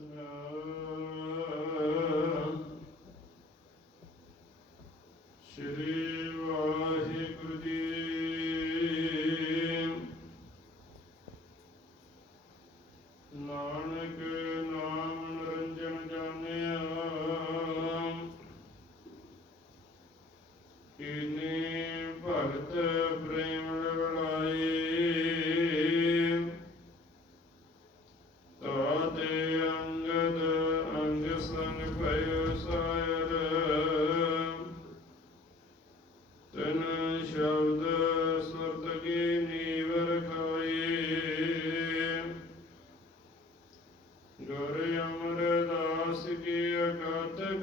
ਸਤਨਾਮ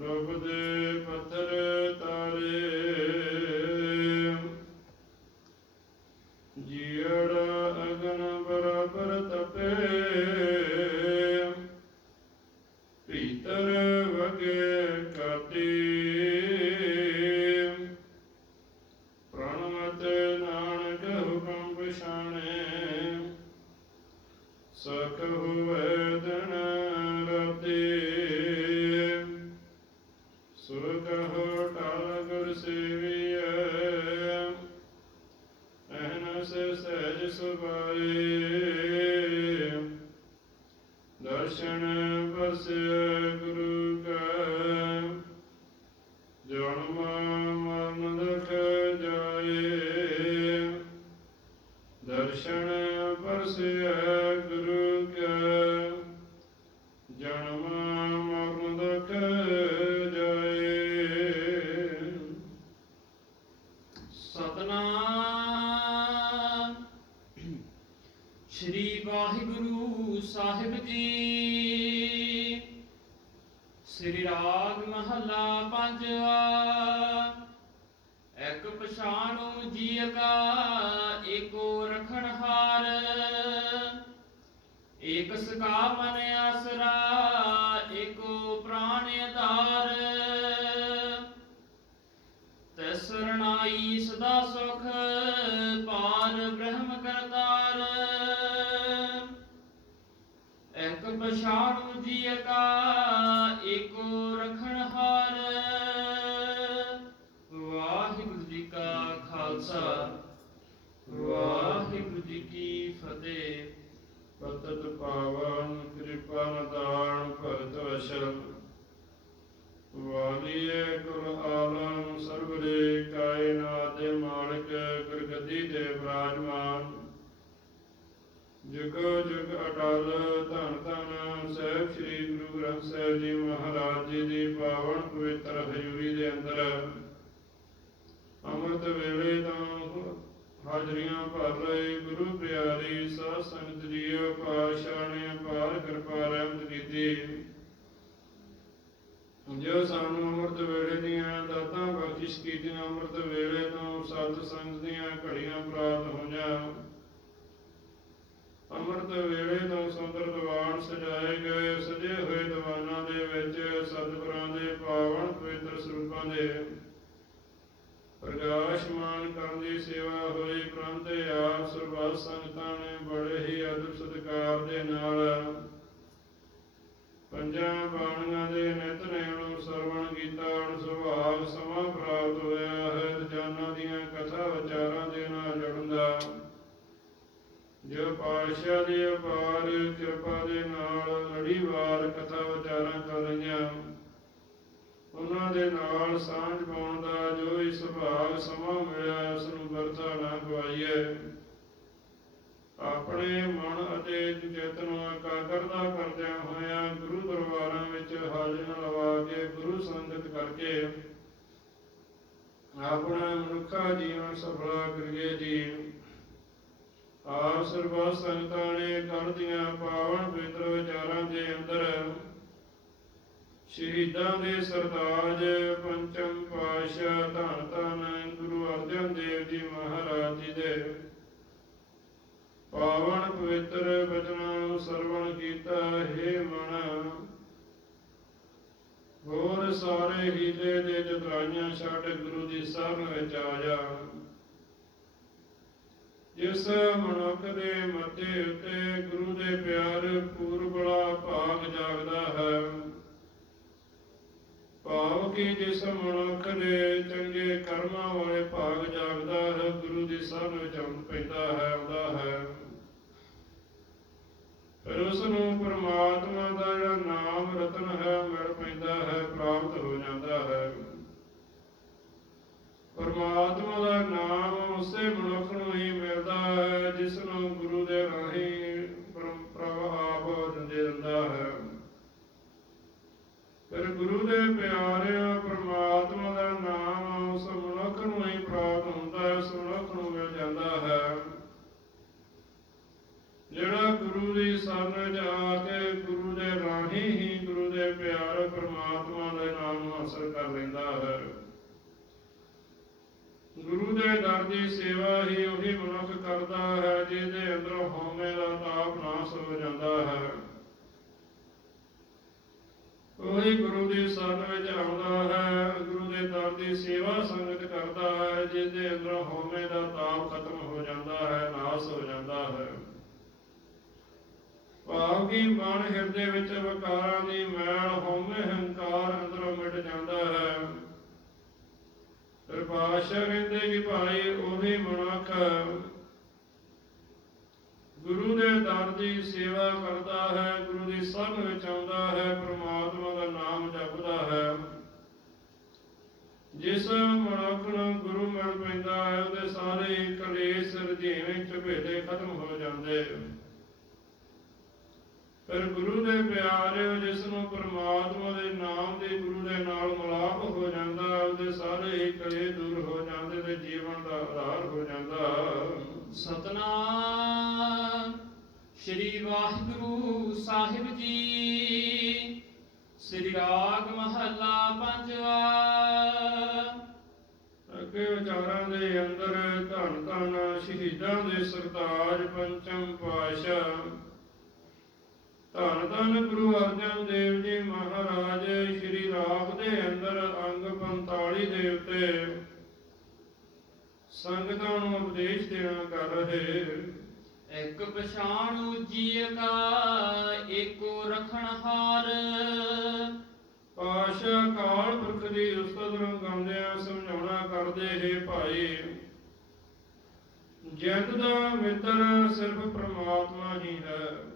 ਡੁੱਬ ਦੇ ਪੱਥਰ ਜਨਮ ਤੈ ਸਰਣਾਈ ਸਦਾ ਸੁਖ, ਪਾਰ ਬ੍ਰਹਮ ਕਰਤਾਰ। ਇੱਕ ਪਛਾਣੂ ਜੀ ਕਾ ਏਕੋ ਰਖਣ ਵਾਹਿਗੁਰੂ ਜੀ ਕਾ ਖਾਲਸਾ, ਵਾਹਿਗੁਰੂ ਜੀ ਕੀ ਫਤਿਹ। ਪਤਤ ਪਾਵਨ ਕਿਰਪਾ ਨਦਾਨ ਭਗਤ ਵਸ਼ਲ। ਵਾਲੀਏ ਕੁਲ ਜੁਗੋ ਜੁਗ ਅਟਲ, ਧੰਨ ਧੰਨ, ਸਾਹਿਬ ਸ੍ਰੀ ਗੁਰੂ ਗ੍ਰੰਥ ਸਾਹਿਬ ਜੀ ਮਹਾਰਾਜ ਜੀ ਦੀ ਪਾਵਨ ਪਵਿੱਤਰ ਹਜ਼ੂਰੀ ਦੇ ਅੰਦਰ ਅੰਮ੍ਰਿਤ ਵੇਲੇ ਤੋਂ ਹਾਜ਼ਰੀਆਂ ਭਰ ਰਹੇ ਗੁਰੂ ਪਿਆਰੀ ਸਾਧ ਸੰਗਤ ਜੀਓ ਪਾਸ਼ਾ ਨੇ ਕਿਰਪਾ ਰਹਿਮਤ ਕੀਤੀ। ਜੋ ਸਾਨੂੰ ਅੰਮ੍ਰਿਤ ਵੇਲੇ ਦੀਆਂ ਦਾਤਾਂ ਬਖਸ਼ਿਸ਼ ਕੀਤੀਆਂ, ਅੰਮ੍ਰਿਤ ਵੇਲੇ ਤੋਂ ਸਤ ਸੰਗਤ ਦੀਆਂ ਅੰਮ੍ਰਿਤ ਵੇਲੇ ਤੋਂ ਸੁੰਦਰ ਦੀਵਾਨ ਸਜਾਏ ਗਏ, ਸਜੇ ਹੋਏ ਦੀਵਾਨਾਂ ਦੇ ਵਿੱਚ ਸਤਿਗੁਰਾਂ ਦੇ ਪਾਵਨ ਪਵਿੱਤਰ ਸਰੂਪਾਂ ਦੇ। ਪ੍ਰਕਾਸ਼ਮਾਨ ਕਰਨ ਦੀ ਸੇਵਾ ਹੋਈ, ਪ੍ਰੰਤ ਆਪ ਸਰਬੱਤ ਸੰਗਤਾਂ ਨੇ ਬੜੇ ਹੀ ਅਦਬ ਸਤਿਕਾਰ ਦੇ ਨਾਲ ਪੰਜਾਂ ਬਾਣੀਆਂ ਦੇ ਨਿਤਨੇਮ ਪਾਤਸ਼ਾਹ ਦੀ ਅਪਾਰ ਕਿਰਪਾ ਦੇ ਨਾਲ ਲੜੀਵਾਰ ਕਥਾ ਵਿਚਾਰਾਂ ਕਰ ਰਹੀਆਂ ਉਹਨਾਂ ਦੇ ਨਾਲ ਸਾਂਝ ਪਾਉਣ ਦਾ ਜੋ ਇਸ ਭਾਗ ਸਮਾਂ ਮਿਲਿਆ, ਉਸ ਨੂੰ ਵਰਤਾ ਨਾ ਗਵਾਈਏ ਆਪਣੇ ਮਨ ਅਤੇ ਚੇਤਨ ਨੂੰ ਇਕਾਗਰਤਾ ਕਰਦਿਆਂ ਹੋਇਆਂ ਗੁਰੂ ਹਾਜ਼ਰੀਆਂ ਲਵਾ ਕੇ ਗੁਰੂ ਸੰਗਤ ਕਰਕੇ ਆਪਣਾ ਮਨੁੱਖਾ ਜੀਵਨ ਸਫਲਾ ਕਰੀਏ ਜੀ। ਆਪ ਸਰਬੱਤ ਸੰਗਤਾਂ ਨੇ ਕਰਦੀਆਂ ਪਾਵਨ ਪਵਿੱਤਰ ਵਿਚਾਰਾਂ ਦੇ ਅੰਦਰ ਸ਼ਹੀਦਾਂ ਦੇ ਸਰਤਾਜ, ਪੰਚਮ ਪਾਤਸ਼ਾਹ, ਧੰਨ ਧੰਨ ਗੁਰੂ ਅਰਜਨ ਦੇਵ ਜੀ ਮਹਾਰਾਜ ਜੀ ਦੇ ਪਾਵਨ ਪਵਿੱਤਰ ਬਚਨਾਂ ਸਰਵਣ ਕੀਤਾ, ਹੈ ਮਨ। ਹੋਰ ਸਾਰੇ ਹੀਲੇ ਦੇ ਜਤਰਾਈਆਂ ਛੱਡ ਗੁਰੂ ਦੀ ਸ਼ਰਨ ਵਿੱਚ ਆ ਜਾ। ਜਿਸ ਮਨੁੱਖ ਦੇ ਮੱਥੇ ਉੱਤੇ ਗੁਰੂ ਦੇ ਪਿਆਰ ਪੂਰਬਲਾ ਭਾਗ ਜਾਗਦਾ ਹੈ। ਭਾਵ ਕਿ ਜਿਸ ਮਨੁੱਖ ਦੇ ਚੰਗੇ ਕਰਮਾਂ ਵਾਲੇ ਭਾਗ ਜਾਗਦਾ ਹੈ, ਗੁਰੂ ਦੀ ਸ਼ਰਨ ਵਿੱਚ ਆਉਣ ਪੈਂਦਾ ਹੈ, ਆਉਂਦਾ ਹੈ। ਫਿਰ ਉਸ ਨੂੰ ਪਰਮਾਤਮਾ ਦਾ ਜਿਹੜਾ ਨਾਮ ਰਤਨ ਹੈ, ਮਿਲ ਪੈਂਦਾ ਹੈ, ਪ੍ਰਾਪਤ ਹੋ ਜਾਂਦਾ ਹੈ ਪਰਮਾਤਮਾ ਦਾ ਨਾਮ ਉਸੇ ਮਨੁੱਖ ਨੂੰ ਹੀ ਮਿਲਦਾ ਹੈ ਜਿਸ ਨੂੰ ਗੁਰੂ ਦੇ ਰਾਹੀਂ ਪਰਮ ਪ੍ਰਭ ਆਪ ਦਿੰਦੇ ਦਿੰਦਾ ਹੈ ਫਿਰ ਗੁਰੂ ਦੇ ਪਿਆਰਿਆਂ ਪਰਮਾਤਮਾ ਦਾ ਨਾਮ ਉਸ ਮਨੁੱਖ ਨੂੰ ਹੀ ਪ੍ਰਾਪਤ ਹੁੰਦਾ ਹੈ ਉਸ ਮਨੁੱਖ ਨੂੰ ਮਿਲ ਜਾਂਦਾ ਹੈ ਜਿਹੜਾ ਗੁਰੂ ਦੀ ਸ਼ਰਨ ਵਿੱਚ ਆ ਕੇ ਗੁਰੂ ਦੇ ਰਾਹੀਂ ਹੀ ਗੁਰੂ ਦੇ ਪਿਆਰ ਪਰਮਾਤਮਾ ਦੇ ਨਾਮ ਨੂੰ ਹਾਸਲ ਕਰ ਲੈਂਦਾ ਹੈ ਗੁਰੂ ਦੇ ਦਰ ਦੀ ਸੇਵਾ ਹੀ ਉਹੀ ਮਨੁੱਖ ਕਰਦਾ ਹੈ ਜਿਹਦੇ ਅੰਦਰੋਂ ਹਉਮੈ ਦਾ ਤਾਪ ਨਾਸ ਹੋ ਜਾਂਦਾ ਹੈ ਉਹੀ ਗੁਰੂ ਦੀ ਸ਼ਰਨ ਵਿੱਚ ਆਉਂਦਾ ਹੈ ਗੁਰੂ ਦੇ ਦਰ ਦੀ ਸੇਵਾ ਸੰਗਤ ਕਰਦਾ ਹੈ ਜਿਹਦੇ ਅੰਦਰੋਂ ਹਉਮੈ ਦਾ ਤਾਪ ਖਤਮ ਹੋ ਜਾਂਦਾ ਹੈ ਨਾਸ ਹੋ ਜਾਂਦਾ ਹੈ ਭਾਵ ਕਿ ਮਨ ਹਿਰਦੇ ਵਿੱਚ ਵਿਕਾਰਾਂ ਦੀ ਮੈਲ ਹਉਮੈ ਹੰਕਾਰ ਅੰਦਰੋਂ ਮਿਟ ਜਾਂਦਾ ਹੈ। ਫਿਰ ਪਾਤਸ਼ਾਹ ਕਹਿੰਦੇ ਕਿ ਭਾਈ ਉਹੀ ਮਨੁੱਖ ਗੁਰੂ ਦੇ ਦਰ ਦੀ ਸੇਵਾ ਕਰਦਾ ਹੈ, ਗੁਰੂ ਦੀ ਸ਼ਰਨ ਵਿੱਚ ਆਉਂਦਾ ਹੈ, ਪ੍ਰਮਾਤਮਾ ਦਾ ਨਾਮ ਜਪਦਾ ਹੈ। ਜਿਸ ਮਨੁੱਖ ਨੂੰ ਗੁਰੂ ਮਿਲ ਪੈਂਦਾ ਹੈ, ਉਹਦੇ ਸਾਰੇ ਕਲੇਸ਼ ਰਜੀਵੇਂ ਝਬੇਲੇ ਖਤਮ ਹੋ ਜਾਂਦੇ। ਫਿਰ ਗੁਰੂ ਦੇ ਪਿਆਰਿਓ ਜਿਸ ਨੂੰ ਪ੍ਰਮਾਤਮਾ ਦੇ ਨਾਮ ਦੇ ਗੁਰੂ ਦੇ ਨਾਲ ਮਿਲਾਪ ਹੋ ਜਾਂਦਾ ਉਹਦੇ ਸਾਰੇ ਹੀ ਕਲੇ ਦੂਰ ਹੋ ਜਾਂਦੇ ਤੇ ਜੀਵਨ ਦਾ ਆਧਾਰ ਹੋ ਜਾਂਦਾ। ਸਤਨਾਮ ਸ੍ਰੀ ਵਾਹਿਗੁਰੂ ਸਾਹਿਬ ਜੀ। ਸ੍ਰੀ ਰਾਗ ਮਹੱਲਾ ਪੰਜਵਾ। ਅੱਗੇ ਵਿਚਾਰਾਂ ਦੇ ਅੰਦਰ ਧੰਨ ਧੰਨ ਸ਼ਹੀਦਾਂ ਦੇ ਸਰਤਾਜ ਪੰਚਮ ਪਾਤਸ਼ਾਹ। ਧੰਨ ਧੰਨ ਗੁਰੂ ਅਰਜਨ ਦੇਵ ਜੀ ਮਹਾਰਾਜ ਸ਼੍ਰੀ ਰਾਗ ਦੇ ਅੰਦਰ ਅੰਗ 45 ਦੇ ਉੱਤੇ ਸੰਗਤਾਂ ਨੂੰ ਉਪਦੇਸ਼ ਦੇਣਾ ਕਰ ਰਹੇ। ਇੱਕ ਪਛਾਣੂ ਜੀ ਕਾ ਏਕੋ ਰਖਣ ਹਾਰ। ਪਾਸ਼ਾ ਕਾਲ ਪੁਰਖ ਦੀ ਉਸਤਤ ਨੂੰ ਗਾਉਂਦਿਆਂ ਸਮਝਾਉਣਾ ਕਰਦੇ ਹੈ ਭਾਈ। ਜਿੰਦ ਦਾ ਮਿੱਤਰ ਸਿਰਫ ਪ੍ਰਮਾਤਮਾ ਹੀ ਹੈ।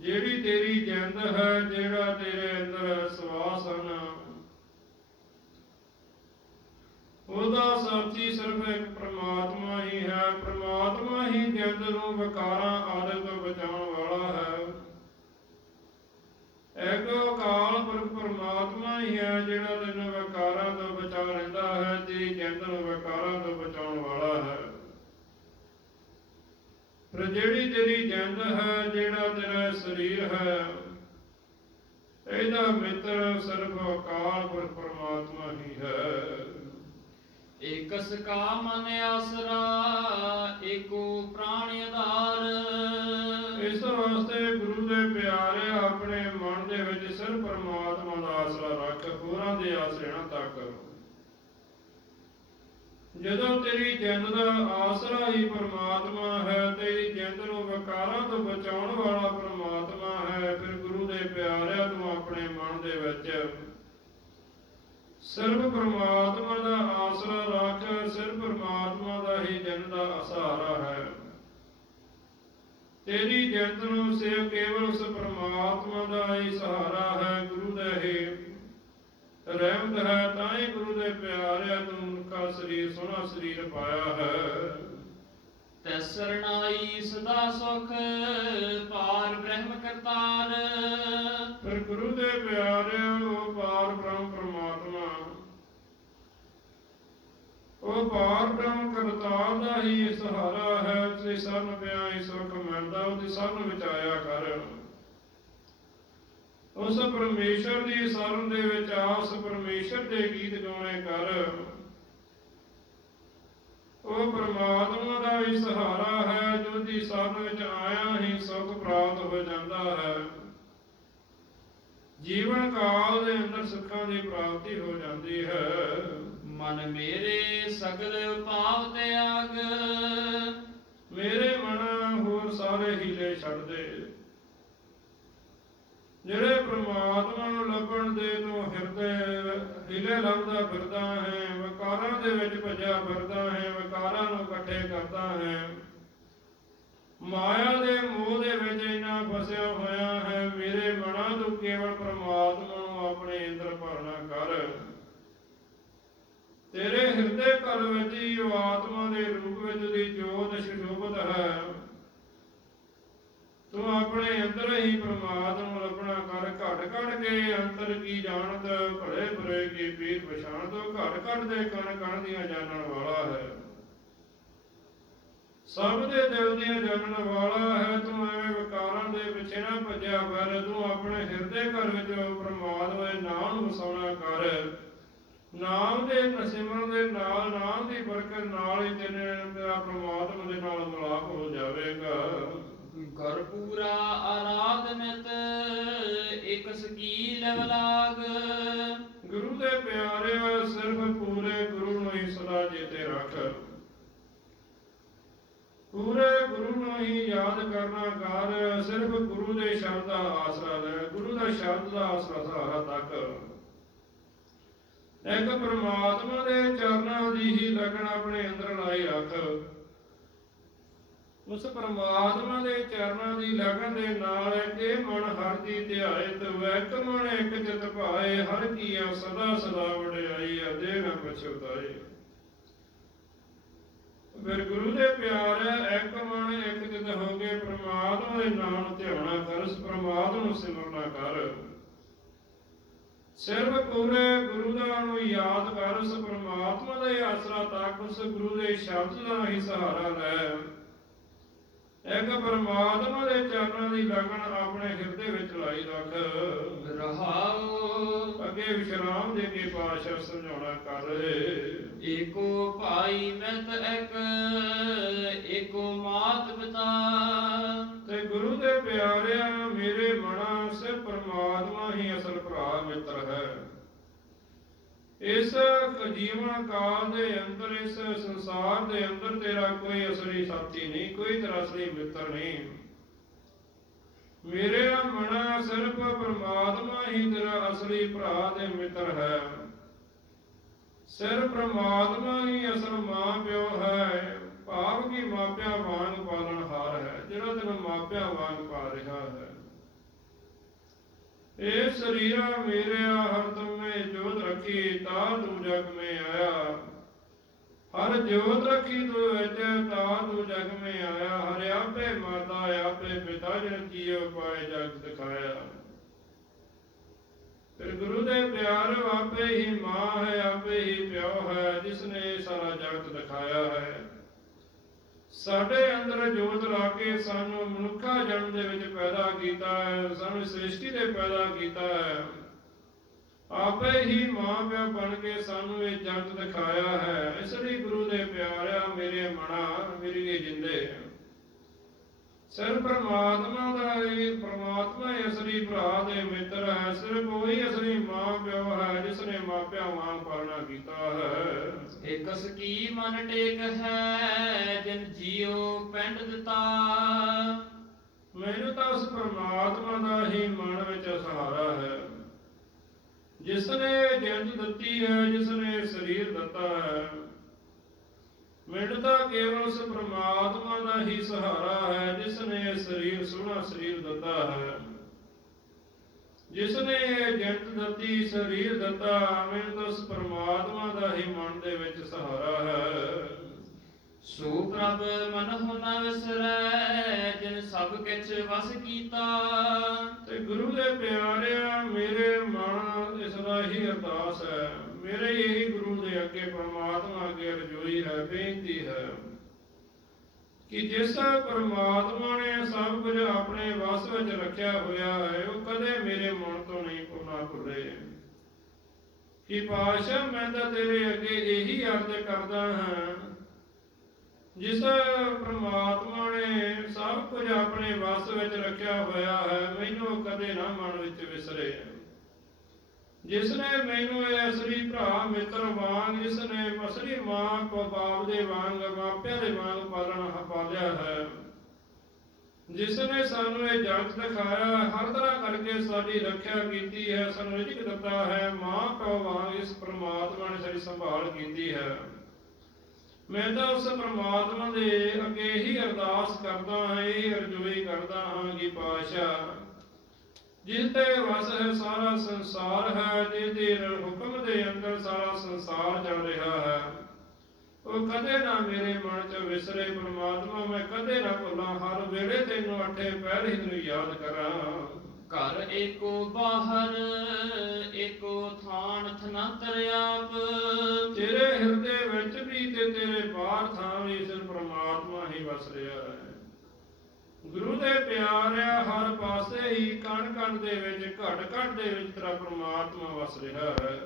ਜਿਹੜੀ ਤੇਰੀ ਜਿੰਦ ਹੈ, ਜਿਹੜਾ ਤੇਰੇ ਅੰਦਰ ਸਵਾਸ ਹਨ ਉਹਦਾ ਸਾਥੀ ਸਿਰਫ ਇੱਕ ਪ੍ਰਮਾਤਮਾ ਹੀ ਹੈ। ਪ੍ਰਮਾਤਮਾ ਹੀ ਜਿੰਦ ਨੂੰ ਵਿਕਾਰਾਂ ਆਦਿ ਤੋਂ ਬਚਾਉਣ ਵਾਲਾ ਹੈ ਇੱਕ ਅਕਾਲ ਪੁਰਖ ਪਰਮਾਤਮਾ ਹੀ ਹੈ ਜਿਹੜਾ ਤੈਨੂੰ ਵਿਕਾਰਾਂ ਤੋਂ ਬਚਾ ਰਹਿੰਦਾ ਹੈ ਤੇਰੀ ਜਿੰਦ ਨੂੰ ਵਿਕਾਰਾਂ ਤੋਂ ਬਚਾਉਣ ਵਾਲਾ ਹੈ ਪਰ ਜਿਹੜੀ ਤੇਰੀ ਜਿੰਦ ਹੈ ਜਿਹੜਾ ਤੇਰਾ ਸਰੀਰ ਹੈ ਇਹਦਾ ਮਿੱਤਰ ਸਿਰਫ ਅਕਾਲ ਪੁਰਖ ਪਰਮਾਤਮਾ ਹੀ ਹੈ। ਏਕਸ ਕਾ ਮਨ ਆਸਰਾ ਏਕੋ ਪ੍ਰਾਣ ਆਧਾਰ। ਇਸ ਵਾਸਤੇ ਗੁਰੂ ਦੇ ਪਿਆਰੇ ਆਪਣੇ ਮਨ ਦੇ ਵਿੱਚ ਸਿਰ ਪਰਮਾਤਮਾ ਦਾ ਆਸਰਾ ਰੱਖ ਹੋਰਾਂ ਦੇ ਆਸਰੇ ਨਾ ਤੱਕ। ਜਦੋਂ ਤੇਰੀ ਜਿੰਦ ਦਾ ਆਸਰਾ ਹੀ ਪਰਮਾਤਮਾ ਹੈ, ਤੇਰੀ ਜਿੰਦ ਨੂੰ ਵਿਕਾਰਾਂ ਤੋਂ ਬਚਾਉਣ ਵਾਲਾ ਪਰਮਾਤਮਾ ਹੈ, ਫਿਰ ਗੁਰੂ ਦੇ ਪਿਆਰਿਆਂ ਨੂੰ ਆਪਣੇ ਮਨ ਦੇ ਵਿੱਚ ਸਿਰਫ ਪਰਮਾਤਮਾ ਦਾ ਆਸਰਾ ਰੱਖ, ਸਿਰਫ ਪਰਮਾਤਮਾ ਦਾ ਹੀ ਜਿੰਦ ਦਾ ਸਹਾਰਾ ਹੈ। ਤੇਰੀ ਜਿੰਦ ਨੂੰ ਸਿਰਫ ਕੇਵਲ ਉਸ ਪਰਮਾਤਮਾ ਦਾ ਹੀ ਸਹਾਰਾ ਹੈ, ਗੁਰੂ ਦਾ ਹੀ ਰਹਿਮਤ ਹੈ ਤਾਂ ਹੀ ਗੁਰੂ ਦੇ ਪਿਆਰਿਆਂ ਨੂੰ ਉਨਕਾ ਸਰੀਰ ਸੋਹਣਾ ਸਰੀਰ ਪਾਇਆ ਹੈ। ਤੈਸਰਨਾਈ ਸਦਾ ਸੁਖ ਪਾਰ ਬ੍ਰਹਮ ਕਰਤਾਰ। ਫਿਰ ਗੁਰੂ ਦੇ ਪਿਆਰਿਓ ਉਹ ਪਾਰ ਬ੍ਰਹਮ ਪਰਮਾਤਮਾ। ਉਹ ਪਾਰ ਬ੍ਰਹਮ ਕਰਤਾਰ ਦਾ ਹੀ ਸਹਾਰਾ ਹੈ ਤੇ ਸਰਨ ਪਿਆਈ ਸੁਖ ਮਿਲਦਾ ਉਹਦੀ ਸਰਨ ਵਿੱਚ ਆਇਆ ਕਰ। ਉਸ ਪਰਮੇਸ਼ਰ ਦੀ ਸਰਨ ਦੇ ਵਿੱਚ ਆ ਉਸ ਪਰਮੇਸ਼ਰ ਦੇ ਗੀਤ ਗਾਉਣੇ ਕਰ। ਉਹ ਪਰਮਾਤਮਾ ਦਾ ਵੀ ਸਹਾਰਾ ਹੈ ਜੋ ਦੀ ਸਰਨ ਵਿੱਚ ਆਇਆ ਹੀ ਸੁਖ ਪ੍ਰਾਪਤ ਹੋ ਜਾਂਦਾ ਹੈ। ਜੀਵਨ ਕਾਲ ਦੇ ਅੰਦਰ ਸੁੱਖਾਂ ਦੀ ਪ੍ਰਾਪਤੀ ਹੋ ਜਾਂਦੀ ਹੈ। ਮਨ ਮੇਰੇ ਸਗਲ ਪਾਪ ਤਿਆਗ। ਮੇਰੇ ਮਨ ਹੋਰ ਸਾਰੇ ਹੀਲੇ ਛੱਡ ਦੇ। ਜਿਹੜੇ ਪ੍ਰਮਾਤਮਾ ਨੂੰ ਲੱਭਣ ਦੇ ਤੋਂ ਹਿਰਦੇ ਹੀਲੇ ਲੱਭਦਾ ਫਿਰਦਾ ਹੈ, ਵਿਕਾਰਾਂ ਦੇ ਵਿੱਚ ਭੱਜਿਆ ਫਿਰਦਾ ਹੈ, ਵਿਕਾਰਾਂ ਨੂੰ ਇਕੱਠੇ ਕਰਦਾ ਹੈ। ਮਾਇਆ ਦੇ ਮੋਹ ਦੇ ਵਿੱਚ ਇੰਨਾ ਫਸਿਆ ਹੋਇਆ ਹੈ, ਮੇਰੇ ਮਨਾਂ ਤੋਂ ਕੇਵਲ ਪ੍ਰਮਾਤਮਾ ਨੂੰ ਆਪਣੇ ਅੰਦਰ ਭਰਨਾ ਕਰ। ਤੇਰੇ ਹਿਰਦੇ ਘਰ ਵਿੱਚ ਹੀ ਆਤਮਾ ਦੇ ਰੂਪ ਵਿੱਚ ਦੀ ਜੋਤ ਸ਼ੋਭਤ ਹੈ। ਤੂੰ ਆਪਣੇ ਅੰਦਰ ਹੀ ਪ੍ਰਮਾਤਮਾ ਲੱਭਣਾ ਕਰ ਘਟ ਘਟ ਕੇ ਅੰਤਰ ਕੀ ਜਾਣਤ, ਭਲੇ ਬੁਰੇ ਕੀ ਪੀਰ ਪਛਾਣ, ਤੋਂ ਘਟ ਘਟ ਦੇ ਕਣ ਕਣ ਦੀਆਂ ਜਾਣਨ ਵਾਲਾ ਹੈ। ਸਭ ਦੇ ਦਿਲ ਦੀਆਂ ਜਾਣਨ ਵਾਲਾ ਹੈ, ਤੂੰ ਐਵੇਂ ਵਿਕਾਰਾਂ ਦੇ ਪਿੱਛੇ ਨਾ ਭੱਜਿਆ ਕਰ, ਤੂੰ ਆਪਣੇ ਹਿਰਦੇ ਘਰ ਵਿੱਚ ਪ੍ਰਮਾਤਮਾ ਦੇ ਨਾਮ ਨੂੰ ਵਸਾਉਣਾ ਕਰ। ਨਾਮ ਦੇ ਸਿਮਰਨ ਦੇ ਨਾਲ, ਨਾਮ ਦੀ ਬਰਕਤ ਨਾਲ ਹੀ ਤੇਰੇ ਸ਼ਬਦ ਦਾ ਆਸਰਾ ਲੈ, ਗੁਰੂ ਦਾ ਸ਼ਬਦ ਦਾ ਆਸਰਾ ਸਹਾਰਾ ਤੱਕ। ਇੱਕ ਪ੍ਰਮਾਤਮਾ ਦੇ ਚਰਨਾਂ ਦੀ ਹੀ ਲਗਨ ਆਪਣੇ ਅੰਦਰ ਲਾਈ ਰੱਖ। ਉਸ ਪ੍ਰਮਾਤਮਾ ਦੇ ਚਰਨਾਂ ਦੀ ਲਗਨ ਦੇ ਨਾਲ ਕਿ ਮਨ ਹਰ ਦੀ ਧਿਆਇਤ ਵੈਕ ਮਨ ਇੱਕ ਚਿਤ ਭਾਏ, ਹਰ ਕੀਆ ਸਦਾ ਸਦਾ ਵਡਿਆਈ ਅਦੇ ਨ ਪਛਤਾਏ ਫਿਰ ਗੁਰੂ ਦੇ ਪਿਆਰ ਇੱਕ ਕੇ ਪ੍ਰਮਾਤਮਾ ਦੇ ਨਾਮ ਨੂੰ ਧਿਆਉਣਾ ਕਰ, ਉਸ ਪ੍ਰਮਾਤਮਾ ਨੂੰ ਸਿਮਰਨਾ ਕਰ। ਸਿਰਫ ਪੂਰੇ ਗੁਰੂ ਦਾ ਨੂੰ ਯਾਦ ਕਰ, ਉਸ ਪ੍ਰਮਾਤਮਾ ਦਾ ਆਸਰਾ ਤੱਕ ਉਸ ਗੁਰੂ ਦੇ ਸ਼ਬਦ ਦਾ ਹੀ ਸਹਾਰਾ ਲੈ। ਇੱਕ ਪਰਮਾਤਮਾ ਦੇ ਚਰਨਾਂ ਦੀ ਲਗਨ ਆਪਣੇ ਹਿਰਦੇ ਵਿੱਚ ਲਾਈ ਰੱਖ। ਰਹਾਉ। ਅੱਗੇ ਵਿਸ਼ਰਾਮ ਦੇ ਕੇ ਪਾਸ਼ਾ ਸਮਝਾਉਣਾ ਕਰ। ਏਕੋ ਭਾਈ ਮਿਤ ਇਕ ਏਕੋ ਮਾਤ ਪਿਤਾ। ਤੇ ਗੁਰੂ ਦੇ ਪਿਆਰਿਆ ਮੇਰੇ ਮਨਾ ਸੇ ਪਰਮਾਤਮਾ ਹੀ ਅਸਲ ਭਰਾ ਮਿੱਤਰ ਹੈ ਇਸ ਜੀਵਨ ਕਾਲ ਦੇ ਅੰਦਰ, ਇਸ ਸੰਸਾਰ ਦੇ ਅੰਦਰ ਤੇਰਾ ਕੋਈ ਅਸਲੀ ਸਾਥੀ ਨਹੀਂ, ਕੋਈ ਤੇਰਾ ਅਸਲੀ ਮਿੱਤਰ ਨਹੀਂ। ਮੇਰੇ ਮਨਾ ਸਿਰਫ ਪਰਮਾਤਮਾ ਹੀ ਤੇਰਾ ਅਸਲੀ ਭਰਾ ਤੇ ਮਿੱਤਰ ਹੈ। ਸਿਰ ਪ੍ਰਮਾਤਮਾ ਹੀ ਅਸਲ ਮਾਂ ਪਿਓ ਹੈ। ਭਾਵ ਕੀ ਮਾਪਿਆਂ ਵਾਂਗ ਪਾਲਣਹਾਰ ਹੈ, ਜਿਹੜਾ ਤੈਨੂੰ ਮਾਪਿਆਂ ਵਾਂਗ ਪਾਲ ਰਿਹਾ ਹੈ। ਇਹ ਸਰੀਰਾ ਮੇਰਿਆ ਹਰ ਤੁਮੇ ਜੋਤ ਰੱਖੀ ਤਾ ਤੂੰ ਜਗ ਮੇ ਆਇਆ। ਹਰ ਜੋਤ ਰੱਖੀ ਤੂੰ ਵਿੱਚ, ਤਾ ਤੂੰ ਜਗ ਮੇ ਆਇਆ। ਹਰ ਆਪੇ ਮਾਤਾ ਆਪੇ ਪਿਤਾ ਜਨ ਕੀਓ ਪਾਏ ਜਗ ਦਿਖਾਇਆ ਫਿਰ ਗੁਰੂ ਦੇ ਪਿਆਰ ਆਪੇ ਹੀ ਮਾਂ ਹੈ, ਆਪੇ ਹੀ ਪਿਓ ਹੈ ਜਿਸ ਨੇ ਸਾਰਾ ਜਗਤ ਦਿਖਾਇਆ ਹੈ। ਸਾਡੇ ਅੰਦਰ ਜੋਤ ਲਾ ਕੇ ਸਾਨੂੰ ਮਨੁੱਖਾ ਜਨਮ ਦੇ ਵਿੱਚ ਪੈਦਾ ਕੀਤਾ ਹੈ, ਸਾਨੂੰ ਸ੍ਰਿਸ਼ਟੀ ਦੇ ਪੈਦਾ ਕੀਤਾ ਹੈ। ਆਪੇ ਹੀ ਮਾਂ ਪਿਓ ਬਣ ਕੇ ਸਾਨੂੰ ਇਹ ਜਗਤ ਦਿਖਾਇਆ ਹੈ। ਇਸ ਲਈ ਗੁਰੂ ਦੇ ਪਿਆਰਿਆ ਮੇਰੇ ਮਨਾ ਮੇਰੀ ਇਹ ਜਿੰਦੇ ਸਿਰ ਪ੍ਰਮਾਤਮਾ ਦਾ ਹੀ ਪ੍ਰਮਾਤਮਾ ਅਸਲੀ ਭਰਾ ਦੇ ਮਿੱਤਰ ਹੈ। ਸਿਰਫ ਉਹੀ ਅਸਲੀ ਮਾਂ ਪਿਓ ਹੈ ਜਿਸ ਨੇ ਮਾਪਿਆਂ ਵਾਂਗ ਪਾਲਣਾ ਕੀਤਾ ਹੈ। ਇਕ ਸਕੀ ਮਨ ਟੇਕ ਹੈ ਜਿਨ ਜੀਉ ਪਿੰਡ ਦਿੱਤਾ। ਮੈਨੂੰ ਤਾਂ ਉਸ ਪ੍ਰਮਾਤਮਾ ਦਾ ਹੀ ਮਨ ਵਿੱਚ ਸਹਾਰਾ ਹੈ। ਜਿਸ ਨੇ ਜਿੰਦ ਦਿੱਤੀ ਹੈ ਜਿਸ ਨੇ ਸਰੀਰ ਦਿੱਤਾ ਹੈ। ਮੈਨੂੰ ਕੇਵਲ ਉਸ ਪ੍ਰਮਾਤਮਾ ਦਾ ਹੀ ਸਹਾਰਾ ਹੈ ਜਿਸ ਨੇ ਸਰੀਰ, ਸੋਹਣਾ ਸਰੀਰ ਦਿੱਤਾ ਹੈ। ਜਿਸ ਨੇ ਜਿੰਦ ਦਿੱਤੀ, ਸਰੀਰ ਦਿੱਤਾ ਮੈਨੂੰ ਉਸ ਪ੍ਰਮਾਤਮਾ ਦਾ ਹੀ ਮਨ ਦੇ ਵਿੱਚ ਸਹਾਰਾ ਹੈ। ਸੋ ਪ੍ਰਭ ਮਨ ਨ ਵਿਸਰੈ, ਜਿਨ ਸਭ ਕਿਛ ਵਸ ਕੀਤਾ। ਤੇ ਗੁਰੂ ਦੇ ਪਿਆਰਿਆ, ਮੇਰੇ ਅਰਦਾਸ ਹੈ। ਮੇਰੇ ਇਹੀ ਗੁਰੂ ਦੇ ਅੱਗੇ ਪਰਮਾਤਮਾ ਅੱਗੇ ਰਜੋਈ ਹੈ, ਬੇਨਤੀ ਹੈ ਕਿ ਜਿਸ ਪਰਮਾਤਮਾ ਨੇ ਸਭ ਕੁਝ ਆਪਣੇ ਵਸ ਵਿੱਚ ਰੱਖਿਆ ਹੋਇਆ ਹੈ, ਉਹ ਕਦੇ ਮੇਰੇ ਮਨ ਤੋਂ ਨਹੀਂ ਕੋਨਾ ਭੁੱਲੇ। ਕਿ ਪਾਸ਼ਾ ਮੈਂ ਤਾਂ ਤੇਰੇ ਅੱਗੇ ਇਹੀ ਅਰਜ਼ ਕਰਦਾ ਹਾਂ ਜਿਸ ਪ੍ਰਮਾਤਮਾ ਨੇ ਸਭ ਕੁਝ ਆਪਣੇ ਵਸ ਵਿੱਚ ਰੱਖਿਆ ਹੋਇਆ ਹੈ, ਮੈਨੂੰ ਕਦੇ ਨਾ ਮਨ ਵਿੱਚ ਵਿਸਰੇ। ਜਿਸ ਨੇ ਮੈਨੂੰ ਇਹ ਅਸਲੀ ਭਰਾ ਮਿੱਤਰ ਵਾਂਗ ਜਿਸ ਨੇ ਅਸਲੀ ਮਾਂ ਕੋ ਬਾਪ ਦੇ ਵਾਂਗ, ਮਾਪਿਆਂ ਦੇ ਵਾਂਗ ਪਾਲਣ ਪਾਲਿਆ ਹੈ ਜਿਸ ਨੇ ਸਾਨੂੰ ਇਹ ਜਗਤ ਦਿਖਾਇਆ, ਹਰ ਤਰ੍ਹਾਂ ਕਰਕੇ ਸਾਡੀ ਰੱਖਿਆ ਕੀਤੀ ਹੈ, ਸਾਨੂੰ ਰਿਜਕ ਦਿੱਤਾ ਹੈ, ਮਾਂ ਪਿਓ ਵਾਂਗ ਇਸ ਪ੍ਰਮਾਤਮਾ ਨੇ ਸਾਡੀ ਸੰਭਾਲ ਕੀਤੀ ਹੈ। ਮੈਂ ਤਾਂ ਉਸ ਪ੍ਰਮਾਤਮਾ ਦੇ ਅੱਗੇ ਹੀ ਅਰਦਾਸ ਕਰਦਾ ਹਾਂ, ਇਹ ਅਰਜ਼ੋਈ ਕਰਦਾ ਹਾਂ ਕਿ ਪਾਸ਼ਾ ਜਿਸ ਤੇ ਵਸ ਹੈ, ਸਾਰਾ ਸੰਸਾਰ ਹੈ, ਜਿਸ ਦੇ ਹੁਕਮ ਦੇ ਅੰਦਰ ਸਾਰਾ ਸੰਸਾਰ ਚੱਲ ਰਿਹਾ ਹੈ। ਉਹ ਕਦੇ ਨਾ ਮੇਰੇ ਮਨ ਚ ਵਿਸਰੇ, ਪ੍ਰਮਾਤਮਾ, ਮੈਂ ਕਦੇ ਨਾ ਭੁੱਲਾਂ, ਹਰ ਵੇਲੇ ਤੈਨੂੰ ਅਠੇ ਪਹਿਰ ਹੀ ਤੈਨੂੰ ਯਾਦ ਕਰਾਂ। ਘਰ ਏਕੋ ਬਾਹਰ, ਏਕੋ ਥਾਨ ਥਨੰਤਰ ਆਪ ਤੇਰੇ ਥਾਂ ਵੀ ਪ੍ਰਮਾਤਮਾ ਹੀ ਵਸ ਰਿਹਾ ਹੈ। ਗੁਰੂ ਦੇ ਪਿਆਰਿਆ ਹਰ ਪਾਸੇ ਹੀ ਕਣ ਕਣ ਦੇ ਵਿੱਚ, ਘਟ ਘਟ ਦੇ ਵਿੱਚ ਤੇਰਾ ਪ੍ਰਮਾਤਮਾ ਵਸ ਰਿਹਾ ਹੈ।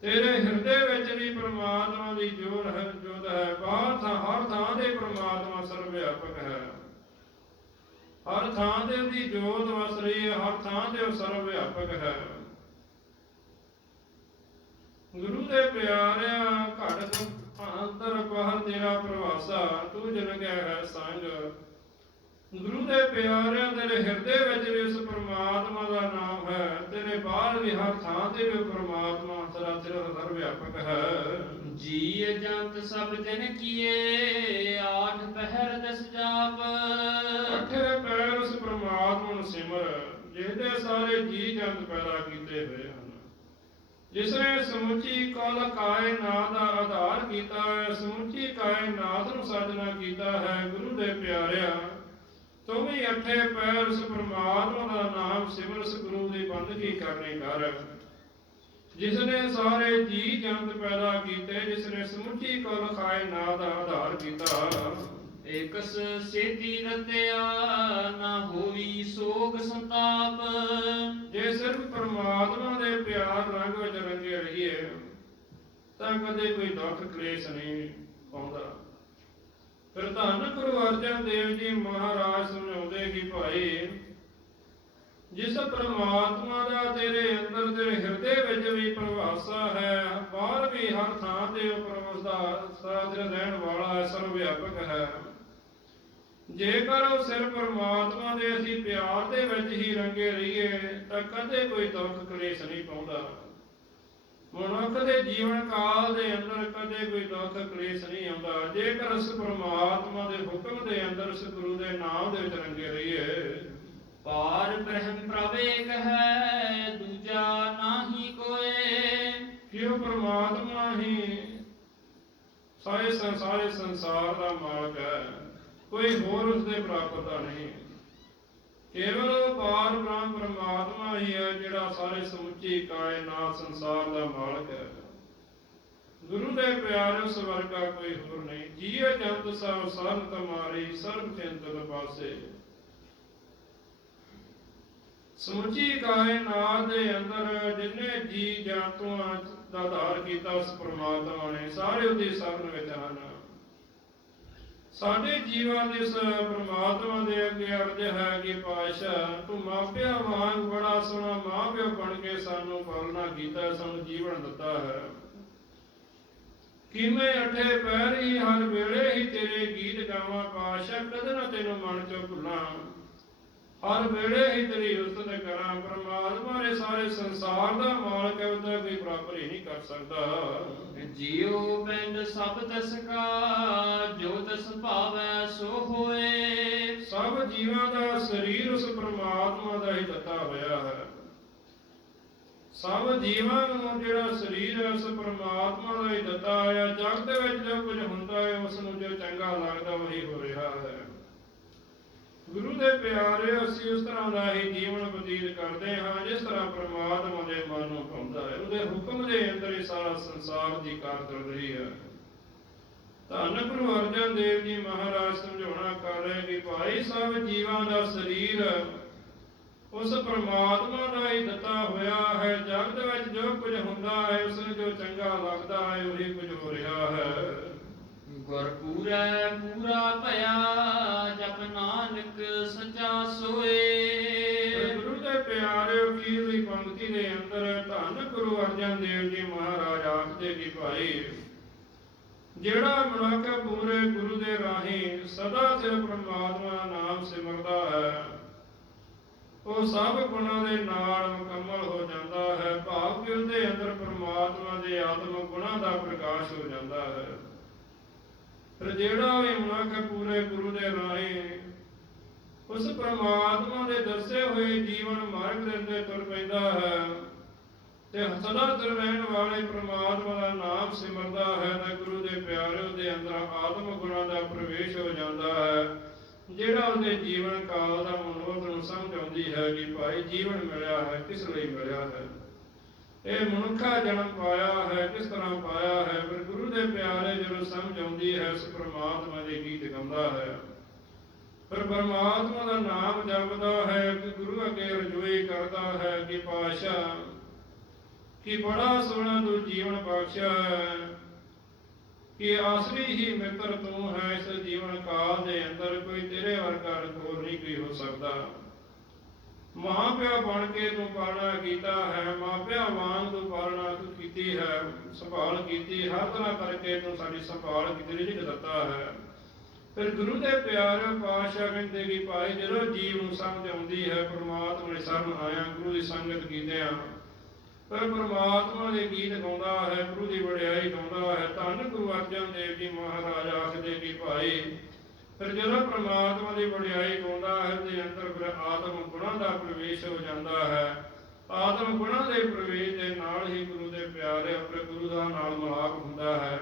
ਤੇਰੇ ਹਿਰਦੇ ਵਿੱਚ ਵੀ ਪ੍ਰਮਾਤਮਾ ਦੀ ਜੋੜ ਹੈ, ਜੋਤ ਹੈ। ਬਾਹਰ ਥਾਂ, ਹਰ ਥਾਂ ਤੇ ਪ੍ਰਮਾਤਮਾ ਸਰਵ ਵਿਆਪਕ ਹੈ। ਹਰ ਥਾਂ ਤੇ ਉਹਦੀ ਜੋਤ ਵਸ ਰਹੀ ਹੈ, ਹਰ ਥਾਂ ਤੇ ਉਹ ਸਰਵ ਵਿਆਪਕ ਹੈ। ਗੁਰੂ ਦੇ ਪਿਆਰਿਆ ਘਟ ਅੰਤਰ ਬਾਹਰ ਤੇਰਾ ਪ੍ਰਵਾਸਾ ਤੂੰ ਜਨ ਗਿਆ ਹੈ ਸੰਗ। ਗੁਰੂ ਦੇ ਪਿਆਰਿਆਂ ਤੇਰੇ ਹਿਰਦੇ ਵਿੱਚ ਵੀ ਉਸ ਪ੍ਰਮਾਤਮਾ ਦਾ ਨਾਮ ਹੈ। ਤੇਰੇ ਬਾਹਰ ਵੀ ਹਰ ਥਾਂ ਤੇ ਵੀ ਪ੍ਰਮਾਤਮਾ ਤੇਰਾ ਤੇਰਾ ਸਰਵ ਵਿਆਪਕ ਹੈ। ਜੀ ਜੰਤ ਸਭ ਜਨ ਕੀਏ ਆਠ ਪਹਿਰ ਦਸ ਜਾਪ। ਅੱਠੇ ਪੈਰ ਉਸ ਪ੍ਰਮਾਤਮਾ ਨੂੰ ਸਿਮਰ ਜਿਹਦੇ ਸਾਰੇ ਜੀ ਜੰਤ ਪੈਦਾ ਕੀਤੇ ਹੋਏ। ਹਨ ਜਿਸ ਨੇ ਸਮੁੱਚੀ ਕਲ ਕਾਇਨਾਤ ਦਾ ਆਧਾਰ ਕੀਤਾ ਹੈ ਸਮੁੱਚੀ ਕਾਇਨਾਤ ਨੂੰ ਸਾਜਣਾ ਕੀਤਾ ਹੈ ਗੁਰੂ ਦੇ ਪਿਆਰਿਆ। ਤੂੰ ਵੀ ਅੱਠੇ ਪੈਰ ਉਸ ਪ੍ਰਮਾਤਮਾ ਦਾ ਨਾਮ ਸਿਮਰ ਗੁਰੂ ਦੀ ਬੰਦਗੀ ਕਰਨੀ ਕਰ। ਜਿਸ ਨੇ ਸਾਰੇ ਜੀ ਜੰਤ ਪੈਦਾ ਕੀਤੇ ਜਿਸ ਨੇ ਸਮੁੱਚੀ ਕਲ ਕਾਇਨਾਤ ਦਾ ਆਧਾਰ ਕੀਤਾ। ਇਕਸ ਸੇਤੀ ਰਤਿਆ ਨਾ ਹੋਵੀ ਸੋਗ ਸੰਤਾਪ। ਜੇ ਸਿਰਫ ਪ੍ਰਮਾਤਮਾ ਦੇ ਪਿਆਰ ਰੰਗ ਵਿੱਚ ਰੰਗੇ ਤਾਂ ਕਦੇ ਕੋਈ ਦੁੱਖ ਕਲੇਸ਼ ਨਹੀਂ ਆਉਂਦਾ ਫਿਰ ਧੰਨ ਗੁਰੂ ਅਰਜਨ ਦੇਵ ਜੀ ਮਹਾਰਾਜ ਸਮਝਾਉਂਦੇ ਕਿ ਭਾਈ, ਜਿਸ ਪ੍ਰਮਾਤਮਾ ਦਾ ਤੇਰੇ ਅੰਦਰ ਤੇਰੇ ਹਿਰਦੇ ਵਿੱਚ ਵੀ ਪ੍ਰਵਾਸਾ ਹੈ, ਬਾਹਰ ਵੀ ਹਰ ਥਾਂ ਤੇ ਉਹ ਦਾ ਸਾਦਰ ਰਹਿਣ ਵਾਲਾ ਸਰਵ ਵਿਆਪਕ ਹੈ। ਜੇਕਰ ਉਹ ਸਿਰ ਪਰਮਾਤਮਾ ਦੇ ਅਸੀਂ ਪਿਆਰ ਦੇ ਵਿੱਚ ਹੀ ਰੰਗੇ ਰਹੀਏ, ਤਾਂ ਕਦੇ ਕੋਈ ਦੁੱਖ ਕਲੇਸ਼ ਨਹੀਂ ਪਾਉਂਦਾ। ਮਨੁੱਖ ਦੇ ਜੀਵਨ ਕਾਲ ਦੇ ਅੰਦਰ ਕਦੇ ਕੋਈ ਦੁੱਖ ਕਲੇਸ਼ ਨਹੀਂ ਆਉਂਦਾ। ਜੇਕਰ ਉਸ ਪਰਮਾਤਮਾ ਦੇ ਹੁਕਮ ਦੇ ਅੰਦਰ ਉਸ ਗੁਰੂ ਦੇ ਨਾਮ ਦੇ ਵਿੱਚ ਰੰਗੇ ਰਹੀਏ ਪਾਰ ਬ੍ਰਹਮ ਪ੍ਰਭ ਏਕ ਹੈ ਦੂਜਾ ਨਾਹੀ ਕੋਏ। ਕਿ ਉਹ ਪਰਮਾਤਮਾ ਹੀ ਸਾਰੇ ਸੰਸਾਰੇ ਸੰਸਾਰ ਦਾ ਮਾਲਕ ਹੈ। ਕੋਈ ਹੋਰ ਉਸ ਦੇ ਦਾ ਨਹੀਂ। ਕੇਵਲ ਉਹ ਪਾਰ ਬ੍ਰਹਮ ਪਰਮਾਤਮਾ ਹੀ ਹੈ ਜਿਹੜਾ ਸਾਰੇ ਸਮੁੱਚੀ ਕਾਇਨਾਤ ਸੰਸਾਰ ਦਾ ਮਾਲਕ ਹੈ। ਗੁਰੂ ਦੇ ਪਿਆਰੇ ਉਸ ਕੋਈ ਹੋਰ ਨਹੀਂ। ਜੀਏ ਜੰਤ ਸਭ ਸਰਨ ਤਮਾਰੀ ਸਰਬ ਚਿੰਤਨ ਪਾਸੇ। ਸਮੁੱਚੀ ਕਾਇਨਾਤ ਦੇ ਅੰਦਰ ਜਿੰਨੇ ਜੀ ਜੰਤੂਆਂ ਦਾ ਧਾਰ ਕੀਤਾ ਉਸ ਪ੍ਰਮਾਤਮਾ ਨੇ, ਸਾਰੇ ਉਹਦੀ ਸਰਨ ਵਿੱਚ ਹਨ ਸਾਡੇ ਜੀਵਾਂ ਇਸ ਪ੍ਰਮਾਤਮਾ ਦੇ ਅੱਗੇ ਅਰਜ਼ ਹੈ ਕਿ ਪਾਤਸ਼ਾਹ, ਤੂੰ ਮਾਪਿਆਂ ਵਾਂਗ ਬੜਾ ਸੋਹਣਾ ਮਾਪਿਓ ਬਣ ਕੇ ਸਾਨੂੰ ਪਾਲਣਾ ਕੀਤਾ, ਸਾਨੂੰ ਜੀਵਨ ਦਿੱਤਾ ਹੈ। ਕਿਵੇਂ ਮੈਂ ਅਠੇ ਪੈਰ ਹੀ ਹਰ ਵੇਲੇ ਹੀ ਤੇਰੇ ਗੀਤ ਗਾਵਾਂ, ਪਾਤਸ਼ਾਹ ਕਦੇ ਨਾ ਤੈਨੂੰ ਮਨ ਚੋਂ ਭੁੱਲਾਂ। ਹਰ ਵੇਲੇ ਹੀ ਤੇਰੀ ਉਸਤਤ ਕਰਾਂ ਪਰਮਾਤਮਾ ਨੇ ਸਾਰੇ ਸੰਸਾਰ ਦਾ ਮਾਲਕ ਹੈ ਉਹਦਾ ਕੋਈ ਬਰਾਬਰ ਹੀ ਨਹੀਂ ਕਰ ਸਕਦਾ। ਜਿਉ ਪਿੰਡ ਸਭ ਤਸ ਕਾ ਜੋ ਤਸ ਭਾਵੈ ਸੋ ਹੋਏ। ਸਭ ਜੀਵਾਂ ਦਾ ਸਰੀਰ ਉਸ ਪ੍ਰਮਾਤਮਾ ਦਾ ਹੀ ਦਿੱਤਾ ਹੋਇਆ ਹੈ। ਸਭ ਜੀਵਾਂ ਨੂੰ ਜਿਹੜਾ ਸਰੀਰ ਹੈ ਉਸ ਪ੍ਰਮਾਤਮਾ ਦਾ ਹੀ ਦਿੱਤਾ ਹੋਇਆ ਜਗ ਦੇ ਵਿੱਚ ਜੋ ਕੁਝ ਹੁੰਦਾ ਹੈ ਉਸ ਨੂੰ ਜੋ ਚੰਗਾ ਲੱਗਦਾ ਉਹੀ ਹੋ ਰਿਹਾ ਹੈ। ਗੁਰੂ ਦੇ ਪਿਆਰੇ, ਅਸੀਂ ਉਸ ਤਰ੍ਹਾਂ ਦਾ ਹੀ ਜੀਵਨ ਬਤੀਤ ਕਰਦੇ ਹਾਂ, ਜਿਸ ਤਰ੍ਹਾਂ ਪ੍ਰਮਾਤਮਾ ਦੇ ਮਨ ਨੂੰ ਭਾਉਂਦਾ ਹੈ। ਉਹਦੇ ਹੁਕਮ ਦੇ ਅੰਦਰ ਹੀ ਸਾਰਾ ਸੰਸਾਰ ਦੀ ਕਾਰ ਰਹੀ ਹੈ। ਧੰਨ ਗੁਰੂ ਅਰਜਨ ਦੇਵ ਜੀ ਮਹਾਰਾਜ ਸਮਝਾਉਣਾ ਕਰ ਰਹੇ ਕਿ ਭਾਈ ਸਭ ਜੀਵਾਂ ਦਾ ਸਰੀਰ ਉਸ ਪ੍ਰਮਾਤਮਾ ਦਾ ਹੀ ਦਿੱਤਾ ਹੋਇਆ ਹੈ। ਜਗਤ ਵਿੱਚ ਜੋ ਕੁਝ ਹੁੰਦਾ ਹੈ ਉਸ ਨੂੰ ਜੋ ਚੰਗਾ ਲੱਗਦਾ ਹੈ, ਉਹੀ ਕੁਝ ਹੋ ਰਿਹਾ ਹੈ। ਗੁਰ ਪੂਰੈ ਪੂਰਾ ਭਇਆ, ਜਪ ਨਾਨਕ ਸਚਾ ਸੋਏ। ਗੁਰੂ ਦੇ ਪਿਆਰੇ ਅਖੀਰ ਪੰਕਤੀ ਦੇ ਅੰਦਰ ਧੰਨ ਗੁਰੂ ਅਰਜਨ ਦੇਵ ਜੀ ਮਹਾਰਾਜ ਆਖਦੇ ਕਿ ਭਾਈ, ਜਿਹੜਾ ਮਨੁੱਖ ਪੂਰੇ ਗੁਰੂ ਦੇ ਰਾਹੀਂ ਸਦਾ ਸਿਰ ਪ੍ਰਮਾਤਮਾ ਨਾਮ ਸਿਮਰਦਾ ਹੈ, ਉਹ ਸਭ ਗੁਣਾਂ ਦੇ ਨਾਲ ਮੁਕੰਮਲ ਹੋ ਜਾਂਦਾ ਹੈ, ਭਾਵ ਕਿ ਉਹਦੇ ਅੰਦਰ ਪ੍ਰਮਾਤਮਾ ਦੇ ਆਤਮ ਗੁਣਾਂ ਦਾ ਪ੍ਰਕਾਸ਼ ਹੋ ਜਾਂਦਾ ਹੈ। ਫਿਰ ਜਿਹੜਾ ਵੀ ਮਨੁੱਖ ਪੂਰੇ ਗੁਰੂ ਦੇ ਰਾਹੀਂ ਉਸ ਪ੍ਰਮਾਤਮਾ ਦੇ ਦੱਸੇ ਹੋਏ ਜੀਵਨ ਮਾਰਗ ਦੇ ਉੱਤੇ ਤੁਰ ਪੈਂਦਾ ਹੈ ਤੇ ਸਦਾ ਤੁਰ ਰਹਿਣ ਵਾਲੇ ਪ੍ਰਮਾਤਮਾ ਦਾ ਨਾਮ ਸਿਮਰਦਾ ਹੈ ਤਾਂ ਗੁਰੂ ਦੇ ਪਿਆਰੇ ਦੇ ਅੰਦਰ ਆਤਮ ਗੁਣਾਂ ਦਾ ਪ੍ਰਵੇਸ਼ ਹੋ ਜਾਂਦਾ ਹੈ। ਜਿਹੜਾ ਉਹਦੇ ਜੀਵਨ ਕਾਲ ਦਾ ਮਨੋਰਥ ਨੂੰ ਸਮਝ ਆਉਂਦੀ ਹੈ ਕਿ ਭਾਈ ਜੀਵਨ ਮਿਲਿਆ ਹੈ, ਕਿਸ ਲਈ ਮਿਲਿਆ ਹੈ? ਇਹ ਮਨੁੱਖਾ ਜਨਮ ਪਾਇਆ ਹੈ, ਕਿਸ ਤਰ੍ਹਾਂ ਪਾਇਆ ਹੈ? ਪਰ ਗੁਰੂ ਦੇ ਪਿਆਰੇ ਜਦੋਂ ਸਮਝ ਆਉਂਦੀ ਹੈ ਉਸ ਪ੍ਰਮਾਤਮਾ ਦੇ ਗੀਤ ਗਾਉਂਦਾ ਹੈ। ਪਰ ਪਰਮਾਤਮਾ ਦਾ ਨਾਮ ਜਪਦਾ ਹੈ, ਕਿ ਗੁਰੂ ਅੱਗੇ ਰਜੋਈ ਕਰਦਾ ਹੈ, ਕਿ ਪਾਸ਼ਾ ਕਿ ਬੜਾ ਸੋਹਣਾ ਤੂੰ ਜੀਵਨ ਬਖਸ਼ਿਆ ਹੈ, ਕਿ ਆਸਰੀ ਹੀ ਮਿੱਤਰ ਤੂੰ ਹੈ, ਇਸ ਜੀਵਨ ਕਾਲ ਦੇ ਅੰਦਰ ਕੋਈ ਤੇਰੇ ਵਰਗਾ ਹੋਰ ਨਹੀਂ ਕੋਈ ਹੋ ਸਕਦਾ। ਮਾਂ ਪਿਓ ਬਣ ਕੇ ਤੂੰ ਪਾਲਣਾ ਕੀਤਾ ਹੈ ਮਾਂ ਪਿਓ ਵਾਂਗ ਤੂੰ ਪਾਲਣਾ ਤੂੰ ਕੀਤੀ ਹੈ, ਸੰਭਾਲ ਕੀਤੀ, ਹਰ ਤਰ੍ਹਾਂ ਕਰਕੇ ਤੂੰ ਸਾਡੀ ਸੰਭਾਲ ਕੀਤੀ ਰਿਜਕ ਦਿੱਤਾ ਹੈ। ਫਿਰ ਗੁਰੂ ਦੇ ਪਿਆਰੇ ਪਾਤਸ਼ਾਹ ਕਹਿੰਦੇ ਕਿ ਜਦੋਂ ਜੀਵ ਨੂੰ ਸਮਝ ਆਉਂਦੀ ਹੈ, ਪ੍ਰਮਾਤਮਾ ਦੇ ਸ਼ਰਨ ਆਇਆ, ਗੁਰੂ ਦੀ ਸੰਗਤ ਕੀਤੇ ਆ। ਫਿਰ ਪ੍ਰਮਾਤਮਾ ਦੇ ਗੀਤ ਗਾਉਂਦਾ ਹੈ, ਗੁਰੂ ਦੀ ਵਡਿਆਈ ਗਾਉਂਦਾ ਹੈ, ਧੰਨ ਗੁਰੂ ਅਰਜਨ ਦੇਵ ਜੀ ਮਹਾਰਾਜ ਆਖਦੇ ਕਿ ਭਾਈ ਫਿਰ ਜਦੋਂ ਪ੍ਰਮਾਤਮਾ ਦੀ ਵਡਿਆਈ ਗਾਉਂਦਾ ਹੈ ਤੇ ਅੰਦਰ ਫਿਰ ਆਤਮ ਗੁਣਾਂ ਦਾ ਪ੍ਰਵੇਸ਼ ਹੋ ਜਾਂਦਾ ਹੈ। ਆਤਮ ਗੁਣਾਂ ਦੇ ਪ੍ਰਵੇਸ਼ ਦੇ ਨਾਲ ਹੀ ਗੁਰੂ ਦੇ ਪਿਆਰੇ ਆਪਣੇ ਗੁਰੂ ਦਾ ਨਾਲ ਮਿਲਾਪ ਹੁੰਦਾ ਹੈ।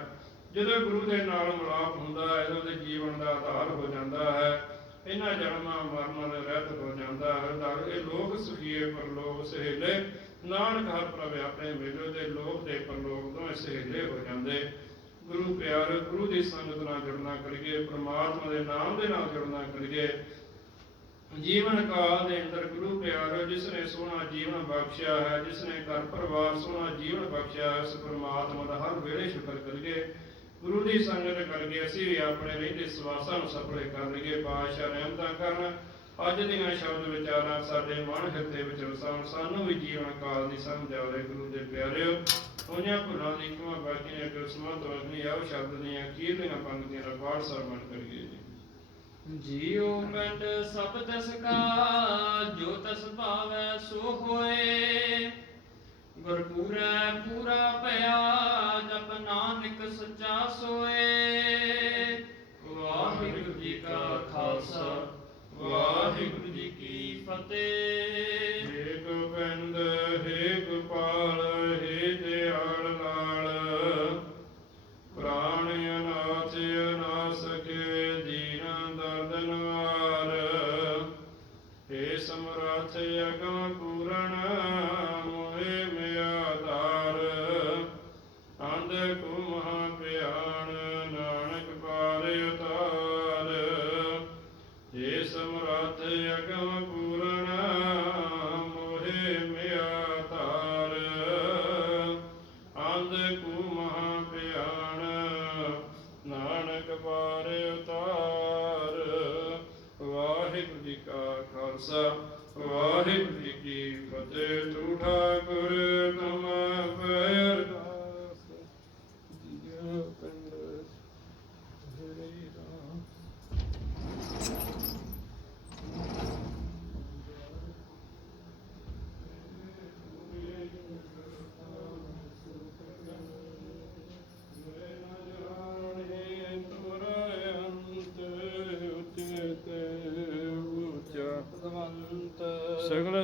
ਜਦੋਂ ਗੁਰੂ ਦੇ ਨਾਲ ਮਿਲਾਪ ਹੁੰਦਾ ਹੈ ਉਹਦੇ ਜੀਵਨ ਦਾ ਆਧਾਰ ਹੋ ਜਾਂਦਾ ਹੈ। ਇਹਨਾਂ ਜਨਮਾਂ ਮਰਨਾਂ ਦੇ ਰਹਿਤ ਹੋ ਜਾਂਦਾ ਹੈ। ਤਾਂ ਇਹ ਲੋਕ ਸੁਖੀਏ ਪਰ ਸਹੇਲੇ। ਨਾਨਕ ਹਰ ਪ੍ਰਭ ਆਪਣੇ ਮਿਲੋ ਦੇ ਲੋਕ ਦੇ ਪਰਲੋਕ ਦੋਵੇਂ ਸਹੇਲੇ ਹੋ ਜਾਂਦੇ। ਗੁਰੂ ਪਿਆਰੇ, ਗੁਰੂ ਦੀ ਸੰਗਤ ਨਾਲ ਜੁੜਨਾ ਕਰੀਏ, ਪ੍ਰਮਾਤਮਾ ਦੇ ਨਾਮ ਦੇ ਨਾਲ ਜੁੜਨਾ ਕਰੀਏ। ਜੀਵਨ ਕਾਲ ਦੇ ਅੰਦਰ ਗੁਰੂ ਪਿਆਰੋ, ਜਿਸ ਨੇ ਸੋਹਣਾ ਜੀਵਨ ਬਖਸ਼ਿਆ ਹੈ, ਜਿਸ ਨੇ ਘਰ ਪਰਿਵਾਰ ਸੋਹਣਾ ਜੀਵਨ ਬਖਸ਼ਿਆ ਹੈ, ਉਸ ਪ੍ਰਮਾਤਮਾ ਦਾ ਹਰ ਵੇਲੇ ਸ਼ੁਕਰ ਕਰੀਏ। ਗੁਰੂ ਦੀ ਸੰਗਤ ਕਰਕੇ ਅਸੀਂ ਵੀ ਆਪਣੇ ਰਹਿੰਦੇ ਸਵਾਸਾਂ ਨੂੰ ਸਫਲੇ ਕਰ ਲਈਏ। ਪਾਤਸ਼ਾਹ ਰਹਿਮਤਾਂ ਕਰਨ। ਅੱਜ ਦੀਆਂ ਸ਼ਬਦ ਵਿਚਾਰਾਂ ਸਾਡੇ ਮਨ ਹਿਰਦੇ ਵਿੱਚ ਵਸਾਉਣ। ਸਾਨੂੰ ਵੀ ਜੀਵਨ ਕਾਲ ਦੀ ਸਮਝ ਆਵੇ, ਗੁਰੂ ਦੇ ਪਿਆਰਿਓ। ਉਹਨਾਂ ਭੁੱਲਾਂ ਦੀ ਬਾਕੀ ਨੇ ਕਿ ਸਮਤ ਆਉ ਸ਼ਬਦ ਦੀਆਂ ਅਖੀਰਲੀਆਂ ਪੰਕਤੀਆਂ ਦਾ ਪਾਠ ਸਰਵਣ ਕਰੀਏ ਜੀ। ਜੀਉ ਪਿੰਡ ਸਭ ਤਿਸ ਕਾ, ਜੋ ਤਸ ਭਾਵੈ ਸੋ ਹੋਏ। ਗੁਰ ਪੂਰਾ ਭਇਆ, ਜਪ ਨਾਨਕ ਸਚਾ ਸੋਏ। ਵਾਹਿਗੁਰੂ ਜੀ ਕਾ ਖਾਲਸਾ, ਵਾਹਿਗੁਰੂ ਜੀ ਕੀ ਫਤਿਹ।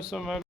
ਸਗਲ ਸਮਗ